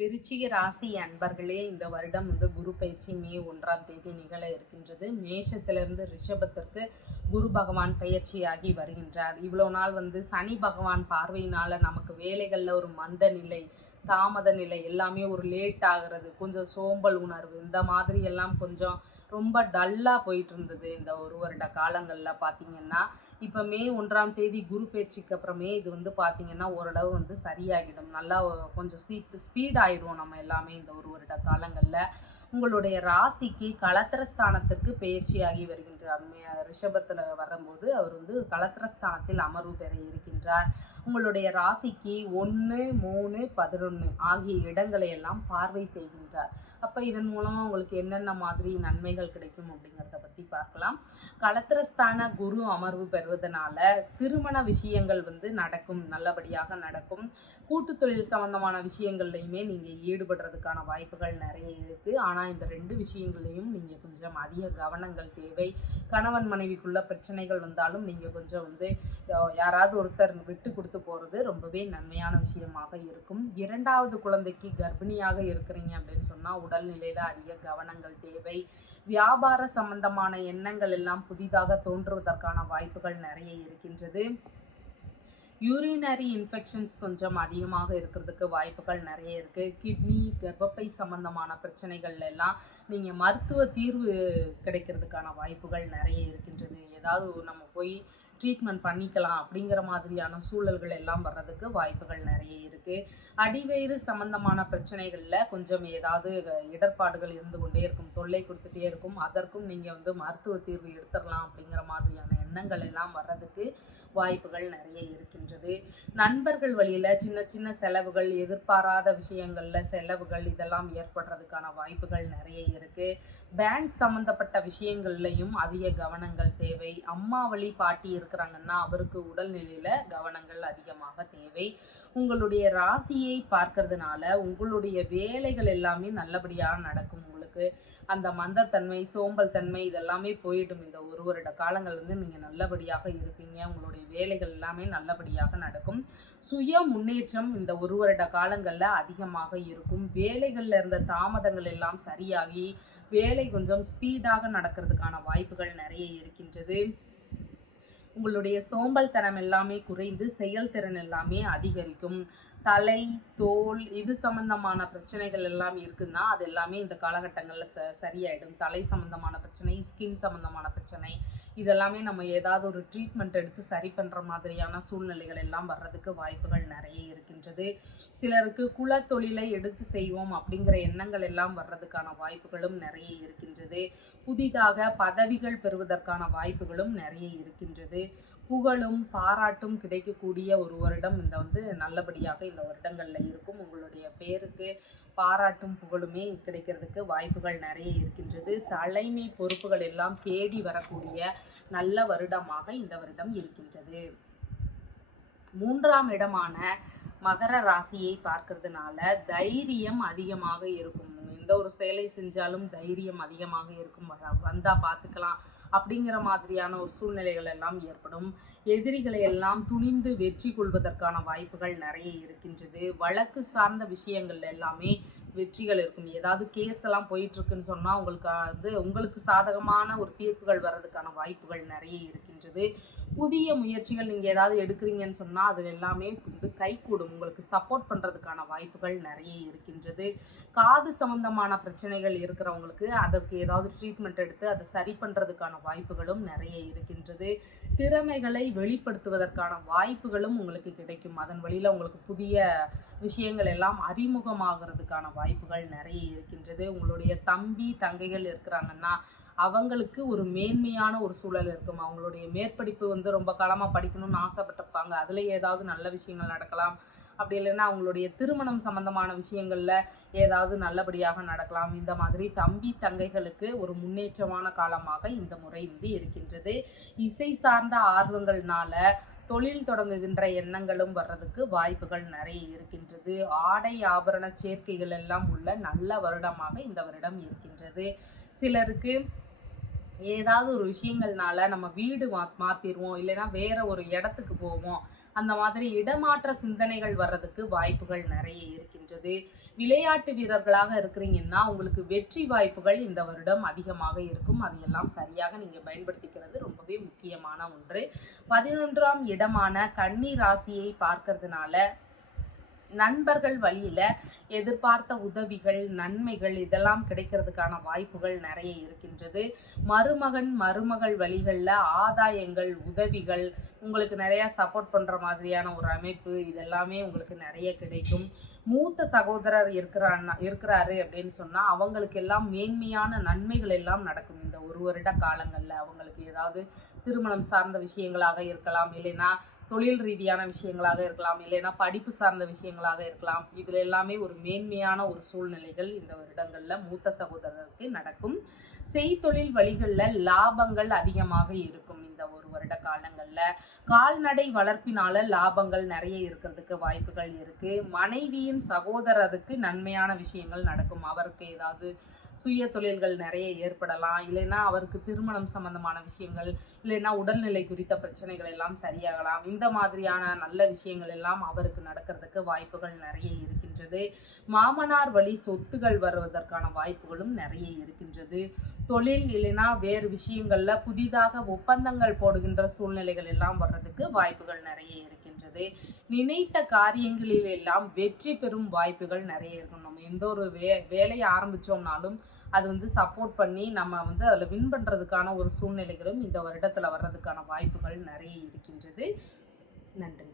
விருச்சிக ராசி அன்பர்களே, இந்த வருடம் குரு பயிற்சி மே 1ஆம் தேதி நிகழ இருக்கின்றது. மேஷத்திலிருந்து ரிஷபத்திற்கு குரு பகவான் பயிற்சியாகி வருகின்றார். இவ்வளோ நாள் சனி பகவான் பார்வையினால நமக்கு வேலைகளில் ஒரு மந்த நிலை, தாமத நிலை, எல்லாமே ஒரு லேட் ஆகிறது, கொஞ்சம் சோம்பல் உணர்வு, இந்த மாதிரி எல்லாம் கொஞ்சம் ரொம்ப டல்லாக போயிட்டு இருந்தது. இந்த ஒரு வருட காலங்களில் பார்த்தீங்கன்னா, இப்போ மே 1ஆம் தேதி குரு பயிற்சிக்கு அப்புறமே இது பார்த்தீங்கன்னா ஓரளவு சரியாகிடும். நல்லா கொஞ்சம் ஸ்பீட் ஆயிடுவோம் நம்ம எல்லாமே இந்த ஒரு வருட காலங்களில். உங்களுடைய ராசிக்கு களத்திரஸ்தானத்துக்கு பயிற்சியாகி வருகின்றார். ரிஷபத்தில் வரும்போது அவர் களத்திரஸ்தானத்தில் அமர்வு பெற இருக்கின்றார். உங்களுடைய ராசிக்கு 1, 3, 11 ஆகிய இடங்களை எல்லாம் பார்வை செய்கின்றார். அப்போ இதன் மூலமாக உங்களுக்கு என்னென்ன மாதிரி நன்மைகள் கிடைக்கும் அப்படிங்கிறத பற்றி பார்க்கலாம். களத்திரஸ்தான குரு அமர்வு பெறுவதனால திருமண விஷயங்கள் நடக்கும், நல்லபடியாக நடக்கும். கூட்டு தொழில் சம்பந்தமான விஷயங்கள்லையுமே நீங்கள் ஈடுபடுறதுக்கான வாய்ப்புகள் நிறைய இருக்குது. ஆனால் இந்த 2 விஷயங்கள்லையும் நீங்கள் கொஞ்சம் அதிக கவனங்கள் தேவை. கணவன் மனைவிக்குள்ள பிரச்சனைகள் வந்தாலும் நீங்கள் கொஞ்சம் யாராவது ஒருத்தர் விட்டு கொடுத்து போகிறது ரொம்பவே நன்மையான விஷயமாக இருக்கும். 2வது குழந்தைக்கு கர்ப்பிணியாக இருக்கிறீங்க அப்படின்னு சொன்னால் உடல்நிலையில் அதிக கவனங்கள் தேவை. வியாபார சம்பந்தமான எண்ணங்கள் எல்லாம் புதிதாக தோன்றுவதற்கான வாய்ப்புகள் நிறைய இருக்கின்றது. யூரினரி இன்ஃபெக்ஷன்ஸ் கொஞ்சம் அதிகமாக இருக்கிறதுக்கு வாய்ப்புகள் நிறைய இருக்குது. கிட்னி, கர்ப்பப்பை சம்பந்தமான பிரச்சனைகள் எல்லாம் நீங்கள் மருத்துவ தீர்வு கிடைக்கிறதுக்கான வாய்ப்புகள் நிறைய இருக்கின்றது. ஏதாவது நம்ம போய் ட்ரீட்மெண்ட் பண்ணிக்கலாம் அப்படிங்கிற மாதிரியான சூழல்கள் எல்லாம் வர்றதுக்கு வாய்ப்புகள் நிறைய இருக்குது. அடிவயிறு சம்பந்தமான பிரச்சனைகளில் கொஞ்சம் ஏதாவது இடர்பாடுகள் இருந்து கொண்டே இருக்கும், தொல்லை கொடுத்துட்டே இருக்கும். அதற்கும் நீங்கள் மருத்துவ தீர்வு எடுத்துடலாம் அப்படிங்கிற மாதிரியான எண்ணங்கள் எல்லாம் வர்றதுக்கு வாய்ப்புகள் நிறைய இருக்கின்றது. நண்பர்கள் வழியில் சின்ன சின்ன செலவுகள், எதிர்பாராத விஷயங்களில் செலவுகள் இதெல்லாம் ஏற்படுறதுக்கான வாய்ப்புகள் நிறைய இருக்குது. பேங்க் சம்மந்தப்பட்ட விஷயங்கள்லையும் அதிக கவனங்கள் தேவை. அம்மா வழி பாட்டி இருக்கிறாங்கன்னா அவருக்கு உடல்நிலையில் கவனங்கள் அதிகமாக தேவை. உங்களுடைய ராசியை பார்க்கறதுனால உங்களுடைய வேலைகள் எல்லாமே நல்லபடியாக நடக்கும். உங்களுக்கு அந்த மந்தத்தன்மை, சோம்பல் தன்மை இதெல்லாமே போயிடும். இந்த ஒரு வருட காலங்கள் நீங்கள் நல்லபடியாக இருப்பீங்க. உங்களுடைய வேலைகள் எல்லாமே நல்லபடியாக நடக்கும். சுய முன்னேற்றம் இந்த ஒரு வருட காலங்களில் அதிகமாக இருக்கும். வேலைகளில் இருந்த தாமதங்கள் எல்லாம் சரியாகி வேலை கொஞ்சம் ஸ்பீடாக நடக்கிறதுக்கான வாய்ப்புகள் நிறைய இருக்கின்றது. உங்களுடைய சோம்பல் தனம் எல்லாமே குறைந்து செயல்திறன் எல்லாமே அதிகரிக்கும். தலை, தோல் இது சம்பந்தமான பிரச்சனைகள் எல்லாம் இருக்குன்னா அது எல்லாமே இந்த காலகட்டங்களில் சரியாயிடும். தலை சம்பந்தமான பிரச்சனை, ஸ்கின் சம்பந்தமான பிரச்சனை இதெல்லாமே நம்ம ஏதாவது ஒரு ட்ரீட்மெண்ட் எடுத்து சரி பண்ணுற மாதிரியான சூழ்நிலைகள் எல்லாம் வர்றதுக்கு வாய்ப்புகள் நிறைய இருக்கின்றது. சிலருக்கு குல தொழிலை எடுத்து செய்வோம் அப்படிங்கிற எண்ணங்கள் எல்லாம் வர்றதுக்கான வாய்ப்புகளும் நிறைய இருக்கின்றது. புதிதாக பதவிகள் பெறுவதற்கான வாய்ப்புகளும் நிறைய இருக்கின்றது. புகழும் பாராட்டும் கிடைக்கக்கூடிய ஒரு வருடம் இந்த நல்லபடியாக இந்த வருடங்களில் இருக்கும். உங்களுடைய பேருக்கு பாராட்டும் புகழுமே கிடைக்கிறதுக்கு வாய்ப்புகள் நிறைய இருக்கின்றது. தலைமை பொறுப்புகள் எல்லாம் தேடி வரக்கூடிய நல்ல வருடமாக இந்த வருடம் இருக்கின்றது. 3ஆம் இடமான மகர ராசியை பார்க்கறதுனால தைரியம் அதிகமாக இருக்கும். எந்த ஒரு செயலை செஞ்சாலும் தைரியம் அதிகமாக இருக்கும். வந்தா பார்த்துக்கலாம் அப்படிங்கிற மாதிரியான ஒரு சூழ்நிலைகள் எல்லாம் ஏற்படும். எதிரிகளை எல்லாம் துணிந்து வெற்றி கொள்வதற்கான வாய்ப்புகள் நிறைய இருக்கின்றது. வழக்கு சார்ந்த விஷயங்கள் எல்லாமே வெற்றிகள் இருக்கும். ஏதாவது கேஸ் எல்லாம் போயிட்டு இருக்குன்னு சொன்னால் உங்களுக்கு சாதகமான ஒரு தீர்ப்புகள் வர்றதுக்கான வாய்ப்புகள் நிறைய இருக்கின்றது. புதிய முயற்சிகள் நீங்கள் ஏதாவது எடுக்கிறீங்கன்னு சொன்னால் அது எல்லாமே கைகூடும். உங்களுக்கு சப்போர்ட் பண்ணுறதுக்கான வாய்ப்புகள் நிறைய இருக்கின்றது. காது சம்பந்தமான பிரச்சனைகள் இருக்கிறவங்களுக்கு அதற்கு ஏதாவது ட்ரீட்மெண்ட் எடுத்து அதை சரி பண்ணுறதுக்கான வாய்ப்புகளும் நிறைய இருக்கின்றது. திறமைகளை வெளிப்படுத்துவதற்கான வாய்ப்புகளும் உங்களுக்கு கிடைக்கும். அதன் வழியில் உங்களுக்கு புதிய விஷயங்கள் எல்லாம் அறிமுகமாகிறதுக்கான வாய்ப்புகள் நிறைய இருக்கின்றது. உங்களுடைய தம்பி தங்கைகள் இருக்கிறாங்கன்னா அவங்களுக்கு ஒரு மேன்மையான ஒரு சூழல் இருக்கும். அவங்களுடைய மேற்படிப்பு ரொம்ப காலமாக படிக்கணும்னு ஆசைப்பட்டிருப்பாங்க, அதில் ஏதாவது நல்ல விஷயங்கள் நடக்கலாம். அப்படி இல்லைன்னா அவங்களுடைய திருமணம் சம்பந்தமான விஷயங்களில் ஏதாவது நல்லபடியாக நடக்கலாம். இந்த மாதிரி தம்பி தங்கைகளுக்கு ஒரு முன்னேற்றமான காலமாக இந்த முறை இருக்கின்றது. இசை சார்ந்த ஆர்வங்கள்னால தொழில் தொடங்குகின்ற எண்ணங்களும் வர்றதுக்கு வாய்ப்புகள் நிறைய இருக்கின்றது. ஆடை ஆபரண சேர்க்கைகள் எல்லாம் உள்ள நல்ல வருடமாக இந்த வருடம் இருக்கின்றது. சிலருக்கு ஏதாவது ஒரு விஷயங்கள்னால நம்ம வீடு மாற்றிடுவோம், இல்லைன்னா வேற ஒரு இடத்துக்கு போவோம், அந்த மாதிரி இடமாற்ற சிந்தனைகள் வர்றதுக்கு வாய்ப்புகள் நிறைய இருக்கின்றது. விளையாட்டு வீரர்களாக இருக்கிறீங்கன்னா உங்களுக்கு வெற்றி வாய்ப்புகள் இந்த வருடம் அதிகமாக இருக்கும். அதையெல்லாம் சரியாக நீங்கள் பயன்படுத்திக்கிறது ரொம்பவே முக்கியமான ஒன்று. 11ஆம் இடமான கன்னி ராசியை பார்க்கறதுனால நண்பர்கள் வழியில எதிர்பார்த்த உதவிகள், நன்மைகள் இதெல்லாம் கிடைக்கிறதுக்கான வாய்ப்புகள் நிறைய இருக்கின்றது. மருமகள் வழிகளில் ஆதாயங்கள், உதவிகள், உங்களுக்கு நிறைய சப்போர்ட் பண்ற மாதிரியான ஒரு அமைப்பு இதெல்லாமே உங்களுக்கு நிறைய கிடைக்கும். மூத்த சகோதரர் இருக்கிறாரு அப்படின்னு சொன்னா அவங்களுக்கு எல்லாம் மேன்மையான நன்மைகள் எல்லாம் நடக்கும். இந்த ஒரு வருட காலங்கள்ல அவங்களுக்கு ஏதாவது திருமணம் சார்ந்த விஷயங்களாக இருக்கலாம், இல்லைன்னா தொழில் ரீதியான விஷயங்களாக இருக்கலாம், இல்லைன்னா படிப்பு சார்ந்த விஷயங்களாக இருக்கலாம். இதில் எல்லாமே ஒரு மேன்மையான ஒரு சூழ்நிலைகள் இந்த வருடங்களில் மூத்த சகோதரருக்கு நடக்கும். செய்தொழில் வழிகளில் லாபங்கள் அதிகமாக இருக்கும். இந்த ஒரு வருட காலங்களில் கால்நடை வளர்ப்பினால லாபங்கள் நிறைய இருக்கிறதுக்கு வாய்ப்புகள் இருக்கு. மனைவியின் சகோதரருக்கு நன்மையான விஷயங்கள் நடக்கும். அவருக்கு ஏதாவது சுய தொழில்கள் நிறைய ஏற்படலாம், இல்லைன்னா அவருக்கு திருமணம் சம்பந்தமான விஷயங்கள், இல்லைன்னா உடல்நிலை குறித்த பிரச்சனைகள் எல்லாம் சரியாகலாம். இந்த மாதிரியான நல்ல விஷயங்கள் எல்லாம் அவருக்கு நடக்கிறதுக்கு வாய்ப்புகள் நிறைய இருக்கின்றது. மாமனார் வழி சொத்துகள் வருவதற்கான வாய்ப்புகளும் நிறைய இருக்கின்றது. தொழில் இல்லைன்னா வேறு விஷயங்கள்ல புதிதாக ஒப்பந்தங்கள் போடுகின்ற சூழ்நிலைகள் எல்லாம் வர்றதுக்கு வாய்ப்புகள் நிறைய இருக்கின்றது. நினைத்த காரியங்களில் எல்லாம் வெற்றி பெறும் வாய்ப்புகள் நிறைய இருக்கும். நம்ம எந்த ஒரு வேலையை ஆரம்பிச்சோம்னாலும் அது சப்போர்ட் பண்ணி நம்ம அதில் வின் பண்ணுறதுக்கான ஒரு சூழ்நிலைகளும் இந்த வருடத்தில் வர்றதுக்கான வாய்ப்புகள் நிறைய இருக்கின்றது. நன்றி.